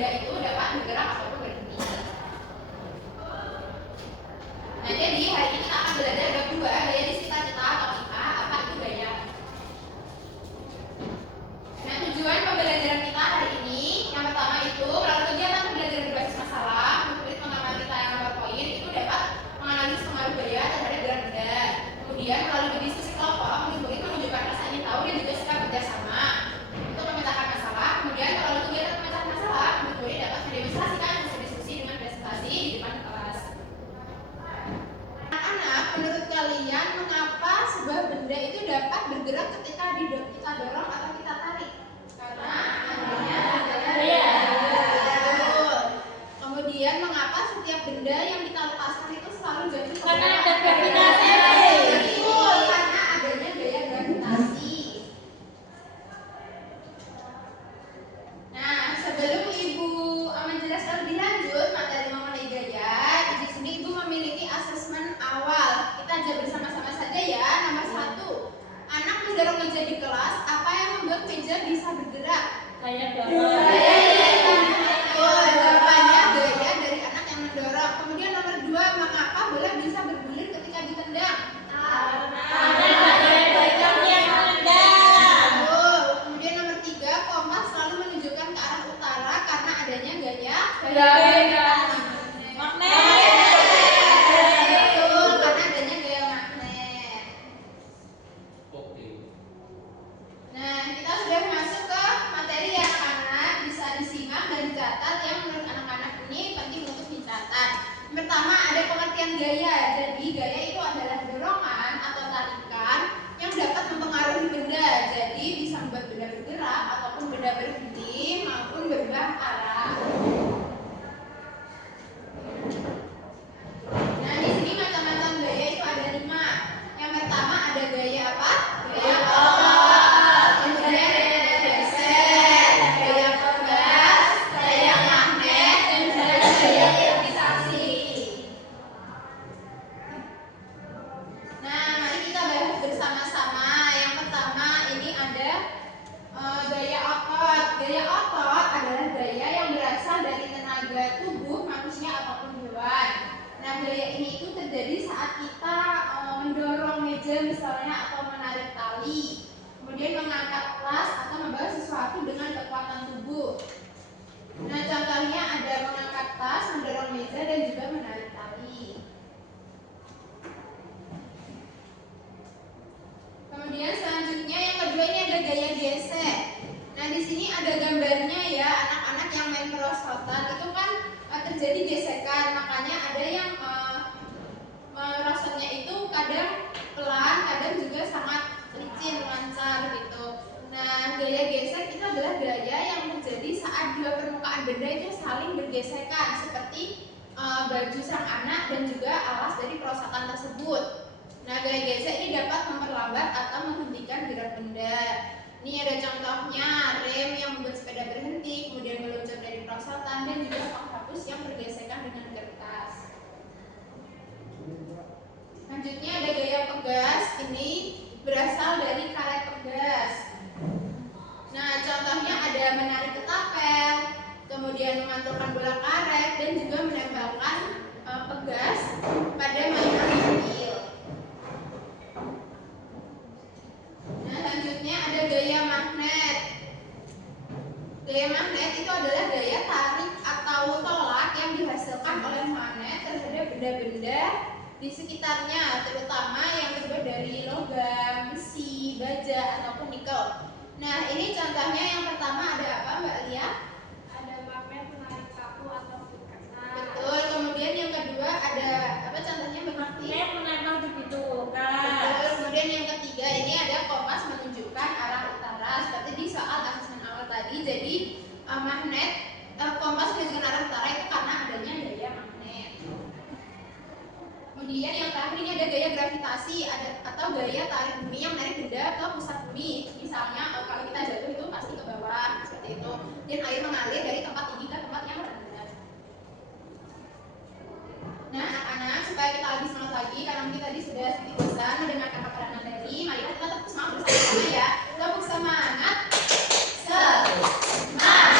benda itu dapat bergerak ataupun berhenti. Nah, jadi hari ini kita akan belajar bab 2, gaya di sekitar kita atau kita, apa itu gaya. Nah, tujuan pembelajaran kita hari ini yang pertama itu melalui kegiatan pembelajaran berbasis masalah, murid mengamati tayangan PowerPoint itu dapat menganalisis pengaruh gaya terhadap gerak benda. Kemudian melalui berdiskusi kelompok, murid-murid menunjukkan rasa ingin tahu dan juga sikap kerjasama untuk memecahkan masalah. Kemudian melalui kegiatan pemecahan masalah, murid-murid dapat mendemonstrasikan hasil diskusi dengan presentasi di depan kelas. Anak-anak, menurut kalian mengapa sebuah benda itu dapat bergerak ketika kita dorong atau kita tarik? Karena adanya gaya. Kemudian mengapa setiap benda yang kita lepaskan itu selalu jatuh? Karena ada gravitasi. Betul, karena adanya gaya gravitasi. Nah, sebelum Ibu menjelaskan lebih lanjut materi mengenai gaya, di sini Ibu memiliki asesmen awal. Kita aja bersama-sama saja ya. Nomor 1, anak mendorong meja di kelas. Apa yang membuat meja bisa bergerak? Gaya dorong. Betul, jawabannya gaya dari anak yang mendorong. Kemudian nomor 2, mengapa bola bisa bergulir ketika ditendang? Karena gaya yang menendang. Betul. Kemudian nomor 3, kompas selalu menunjukkan ke arah utara karena adanya gaya Magnet. Betul, karena adanya gaya magnet. Nah, kita sudah masuk ke materi yang anak-anak bisa disimak dan dicatat yang menurut anak-anak ini penting untuk dicatat. Pertama, ada pengertian gaya. Jadi, gaya itu adalah dorongan atau tarikan yang dapat mempengaruhi benda. Jadi, bisa membuat benda bergerak ataupun benda berhenti maupun berubah arah. Nah, di sini macam-macam gaya itu ada 5. Yang pertama ada gaya apa? Gaya otot. Kemudian ada gaya geser, gaya pegas, gaya magnet, dan juga gaya gravitasi. Nah, mari kita bahas bersama-sama. Yang pertama ini ada gaya otot. Gaya otot adalah gaya yang berasal dari tenaga tubuh manusia ataupun hewan. Nah, gaya ini itu terjadi saat kita mendorong meja misalnya atau menarik tali, kemudian mengangkat kelas atau membawa sesuatu dengan kekuatan tubuh. Nah, contohnya ada mengangkat tas, mendorong meja, dan juga menarik tali. Kemudian selanjutnya yang kedua ini ada gaya geser. Nah, di sini ada gambarnya ya, anak-anak yang main perosotan itu kan terjadi gesekan, makanya ada yang merosotnya itu kadang pelan, kadang juga sangat licin, lancar gitu. Nah, gaya geser itu adalah gaya yang terjadi saat dua permukaan benda itu saling bergesekan, seperti baju sang anak dan juga alas dari perosotan tersebut. Nah, gaya geser ini dapat memperlambat atau menghentikan gerak benda. Ini ada contohnya, rem yang membuat sepeda berhenti, kemudian meluncur dari perosotan, dan juga penghapus yang bergesekan dengan kertas. Selanjutnya ada gaya pegas, ini berasal dari karet pegas. Nah, contohnya ada menarik ketapel, kemudian memantulkan bola karet, dan juga menembakkan pegas pada mainan mobil. Nah, selanjutnya ada gaya magnet. Gaya magnet itu adalah gaya tarik atau tolak yang dihasilkan oleh magnet terhadap benda-benda di sekitarnya, terutama yang terbuat dari logam, besi, baja, ataupun nikel. Nah, ini contohnya yang pertama ada apa, Mbak Lia? Ada magnet menarik sapu atau kulkas. Betul. Kemudian yang kedua ada apa contohnya, Mbak Marti? Magnet menempel di pintu kulkas. Betul. Kemudian yang ketiga ini ada kompas menunjukkan arah utara, seperti di soal asesmen awal tadi. Jadi magnet kompas menunjukkan arah utara itu karena adanya gaya magnet. Kemudian yang terakhir ini ada gaya gravitasi atau gaya tarik bumi yang menarik benda ke pusat bumi. Misalnya kalau kita jatuh itu pasti ke bawah seperti itu. Dan air mengalir dari tempat tinggi ke tempat yang rendah. Nah, anak-anak, supaya kita lebih semangat lagi karena mungkin tadi sudah sedikit bosan mendengarkan paparan materi, mari kita tetap semangat bersama-sama ya. Tepuk semangat. Semangat.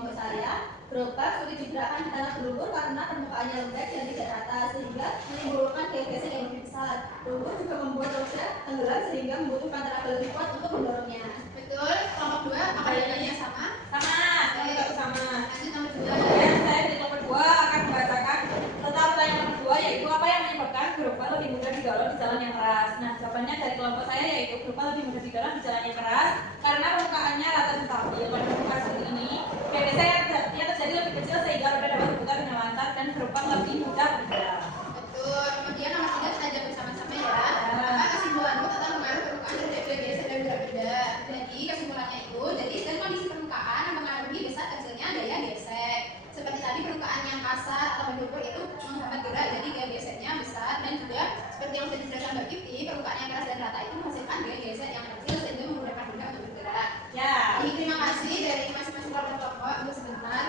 kelompok saya. Gerobak sulit digerakkan di tanah berlumpur karena permukaannya lembek dan tidak rata sehingga menimbulkan gesekan yang lebih besar. Lumpur juga membuat roda tenggelam sehingga membutuhkan tenaga lebih kuat untuk mendorongnya. Betul. Kelompok 2 apakah jawabannya sama? Sama, sama. Lanjut nomor 2. Saya di nomor 2 akan membacakan tentang pertanyaan nomor 2, yaitu apa yang menyebabkan gerobak lebih mudah didorong di jalan yang keras. Nah, jawabannya dari kelompok saya yaitu gerobak lebih mudah didorong di jalan yang keras karena permukaannya rata dan stabil. Pada permukaan seperti ini, gesekan terjadi lebih kecil sehingga roda dapat berputar dengan lancar dan gerobak lebih mudah bergerak. Betul. Kemudian nomor 3 kita jawab bersama-sama ya. Apa kesimpulanmu tentang pengaruh permukaan terhadap gaya geser dan berat-benda? Jadi kesimpulannya itu, jadi dan kondisi permukaan yang mempengaruhi besar kecilnya gaya gesek. Seperti tadi permukaan yang kasar atau berlumpur itu menghambat gerak, jadi gaya geseknya besar, dan juga seperti yang sudah dijelaskan Mbak Kiti, permukaan yang keras dan rata itu menghasilkan gaya gesek yang kecil sehingga memudahkan benda untuk bergerak. Ya. Jadi terima kasih dari masing-masing kelompok untuk sebentar.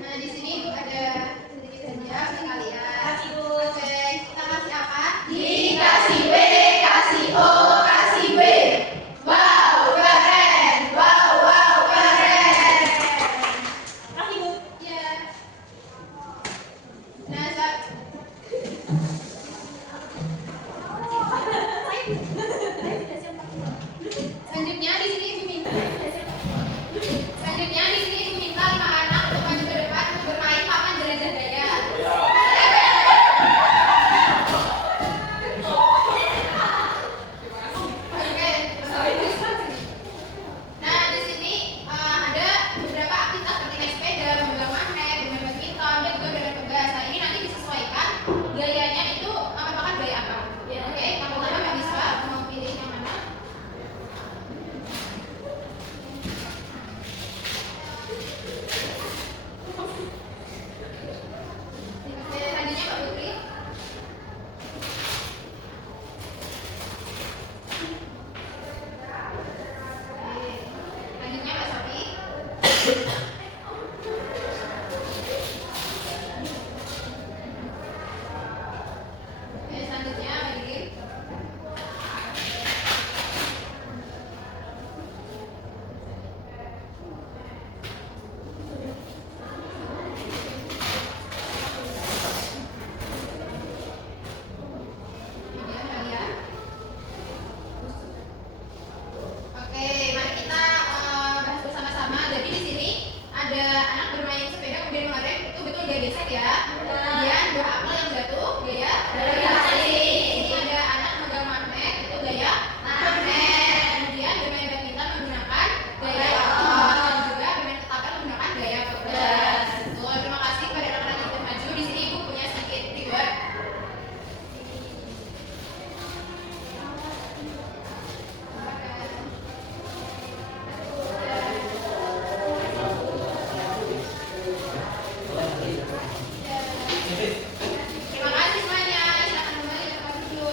Nah, di sini Ibu ada sedikit hadiah untuk kalian. Kasih, Bu. Oke, kita kasih apa? Dikasih B, kasih O, kasih B. Wow, keren. Wow, keren. Kasih, Bu. Iya. Nah, Zak. Selanjutnya di sini Ibu minta. Selanjutnya di sini Ibu minta 5 anak untuk maju ke depan untuk bermain papan jelajah gaya. Oke. Nah, di sini ada beberapa aktivitas seperti naik sepeda, memegang magnet, bermain badminton, dan juga bermain tugas. Nah, ini nanti disesuaikan gayanya itu merupakan gaya apa. Oke, yang pertama Mbak Biswa mau pilih yang mana? Oke, selanjutnya Mbak Putri. Oke, selanjutnya Mbak Sofi. Oke, selanjutnya Mbak Diri. Kemudian kalian. Oke, mari kita bahas bersama-sama. Jadi di sini ada anak bermain sepeda kemudian mengerem, itu betul gaya gesek ya. Kemudian buah apel yang jatuh, gaya gravitasi. Ini ada anak memegang magnet, itu gaya magnet. Kemudian bermain badminton menggunakan gaya otot, dan juga bermain ketapel menggunakan gaya pegas. Betul, terima kasih kepada anak-anak yang sudah maju. Di sini Ibu punya sedikit reward. Terima kasih semuanya. Silakan kembali ke tempat duduk.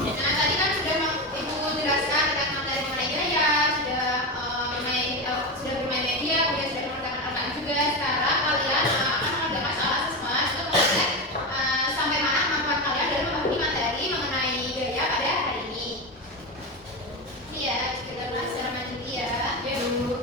Nah, tadi kan sudah Ibu jelaskan tentang materi mengenai gaya, sudah bermain media, kemudian sudah mengerjakan rekan juga. Sekarang kalian akan mengerjakan soal asesmen untuk mengecek sampai mana kemampuan kalian dalam memahami materi mengenai gaya pada hari ini. Ini ya, kita bahas secara mandiri ya. Ya, Bu.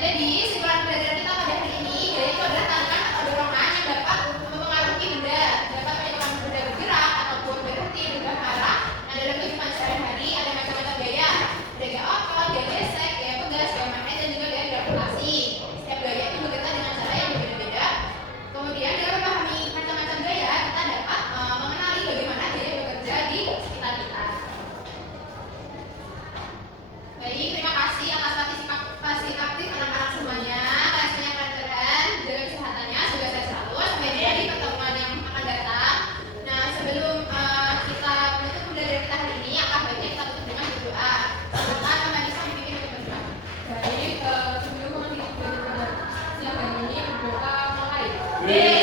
jadi simpulan pembelajaran kita pada hari ini yaitu adalah tarikan atau dorongan yang dapat mempengaruhi benda, dapat menyebabkan benda bergerak ataupun berhenti, berubah arah. Nah, dalam kehidupan sehari-hari ada macam-macam gaya. Ada gaya otot, gaya gesek, gaya pegas, gaya magnet, dan juga gaya gravitasi. Setiap gaya itu bergerak dengan cara yang berbeda-beda. Kemudian dalam memahami macam-macam gaya, kita dapat mengenali bagaimana gaya bekerja di sekitar kita. Baik, terima kasih atas partisipasi aktif anak-anak semuanya. Kalian semuanya keren-keren, jaga kesehatannya, semoga sehat selalu. Sampai jumpa di pertemuan yang akan datang. Nah, sebelum kita menutup pembelajaran kita hari ini, akan baiknya kita tutup dengan berdoa. Silakan Kak Nisa memimpin untuk berdoa. Baik, sebelum mengakhiri pembelajaran siang hari ini, berdoa mulai.